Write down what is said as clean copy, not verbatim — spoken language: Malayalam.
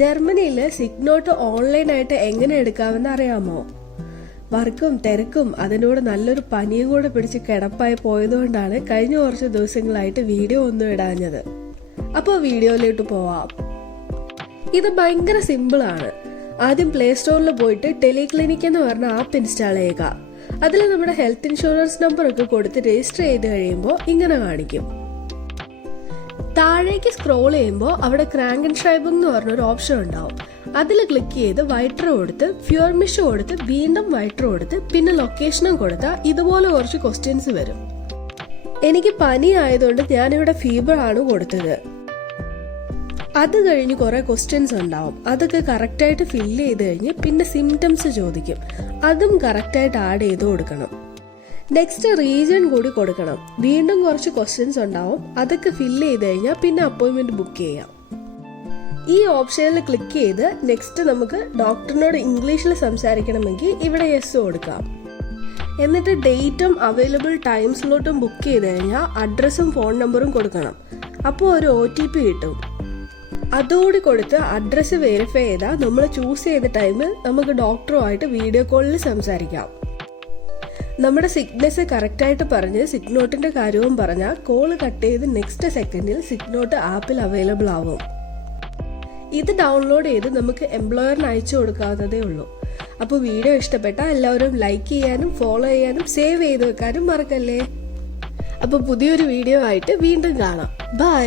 ജർമ്മനിയിൽ സിക്ക് നോട്ട് ഓൺലൈനായിട്ട് എങ്ങനെ എടുക്കാമെന്ന് അറിയാമോ? വർക്കും തിരക്കും അതിനോട് നല്ലൊരു പനിയും കൂടെ പിടിച്ച് കിടപ്പായി പോയതുകൊണ്ടാണ് കഴിഞ്ഞ കുറച്ച് ദിവസങ്ങളായിട്ട് വീഡിയോ ഒന്നും ഇടാഞ്ഞത്. അപ്പോൾ വീഡിയോയിലോട്ട് പോവാം. ഇത് ഭയങ്കര സിമ്പിൾ ആണ്. ആദ്യം പ്ലേ സ്റ്റോറിൽ പോയിട്ട് ടെലിക്ലിനിക് എന്ന് പറഞ്ഞ ആപ്പ് ഇൻസ്റ്റാൾ ചെയ്യുക. അതിൽ നമ്മുടെ ഹെൽത്ത് ഇൻഷുറൻസ് നമ്പർ ഒക്കെ കൊടുത്ത് രജിസ്റ്റർ ചെയ്ത് കഴിയുമ്പോൾ ഇങ്ങനെ കാണിക്കും. താഴേക്ക് സ്ക്രോൾ ചെയ്യുമ്പോൾ അവിടെ ക്രാങ്കൻഷൈബിംഗ് എന്ന് പറഞ്ഞൊരു ഓപ്ഷൻ ഉണ്ടാവും. അതിൽ ക്ലിക്ക് ചെയ്ത് വൈറ്റർ കൊടുത്ത് ഫ്യൂർമിഷ് കൊടുത്ത് വീണ്ടും വൈറ്റർ കൊടുത്ത് പിന്നെ ലൊക്കേഷനും കൊടുത്താൽ ഇതുപോലെ കുറച്ച് ക്വസ്റ്റ്യൻസ് വരും. എനിക്ക് പനി ആയതുകൊണ്ട് ഞാനിവിടെ ഫീവർ ആണ് കൊടുത്തത്. അത് കഴിഞ്ഞ് കുറെ ക്വസ്റ്റ്യൻസ് ഉണ്ടാവും. അതൊക്കെ കറക്റ്റായിട്ട് ഫില്ല് ചെയ്ത് കഴിഞ്ഞ് പിന്നെ സിംറ്റംസ് ചോദിക്കും. അതും കറക്റ്റായിട്ട് ആഡ് ചെയ്ത് കൊടുക്കണം. നെക്സ്റ്റ് റീജൺ കൂടി കൊടുക്കണം. വീണ്ടും കുറച്ച് ക്വസ്റ്റ്യൻസ് ഉണ്ടാവും. അതൊക്കെ ഫില്ല് ചെയ്ത് കഴിഞ്ഞാൽ പിന്നെ അപ്പോയിന്റ്മെന്റ് ബുക്ക് ചെയ്യാം. ഈ ഓപ്ഷനിൽ ക്ലിക്ക് ചെയ്ത് നെക്സ്റ്റ് നമുക്ക് ഡോക്ടറിനോട് ഇംഗ്ലീഷിൽ സംസാരിക്കണമെങ്കിൽ ഇവിടെ യെസ് കൊടുക്കാം. എന്നിട്ട് ഡേറ്റും അവൈലബിൾ ടൈം സ്ലോട്ടും ബുക്ക് ചെയ്ത് കഴിഞ്ഞാൽ അഡ്രസ്സും ഫോൺ നമ്പറും കൊടുക്കണം. അപ്പോൾ ഒരു OTP കിട്ടും. അതുകൂടി കൊടുത്ത് അഡ്രസ്സ് വെരിഫൈ ചെയ്താൽ നമ്മൾ ചൂസ് ചെയ്ത ടൈമിൽ നമുക്ക് ഡോക്ടറുമായിട്ട് വീഡിയോ കോളിൽ സംസാരിക്കാം. നമ്മുടെ സിക്നെസ് കറക്റ്റായിട്ട് പറഞ്ഞ് സിക്ക് നോട്ടിന്റെ കാര്യവും പറഞ്ഞാൽ കോൾ കട്ട് ചെയ്ത് നെക്സ്റ്റ് സെക്കൻഡിൽ സിക്ക് നോട്ട് ആപ്പിൽ അവൈലബിൾ ആവും. ഇത് ഡൗൺലോഡ് ചെയ്ത് നമുക്ക് എംപ്ലോയറിന് അയച്ചു കൊടുക്കാവുന്നതേ ഉള്ളൂ. അപ്പോൾ വീഡിയോ ഇഷ്ടപ്പെട്ടാൽ എല്ലാവരും ലൈക്ക് ചെയ്യാനും ഫോളോ ചെയ്യാനും സേവ് ചെയ്ത് വെക്കാനും മറക്കല്ലേ. അപ്പോൾ പുതിയൊരു വീഡിയോ ആയിട്ട് വീണ്ടും കാണാം. ബൈ.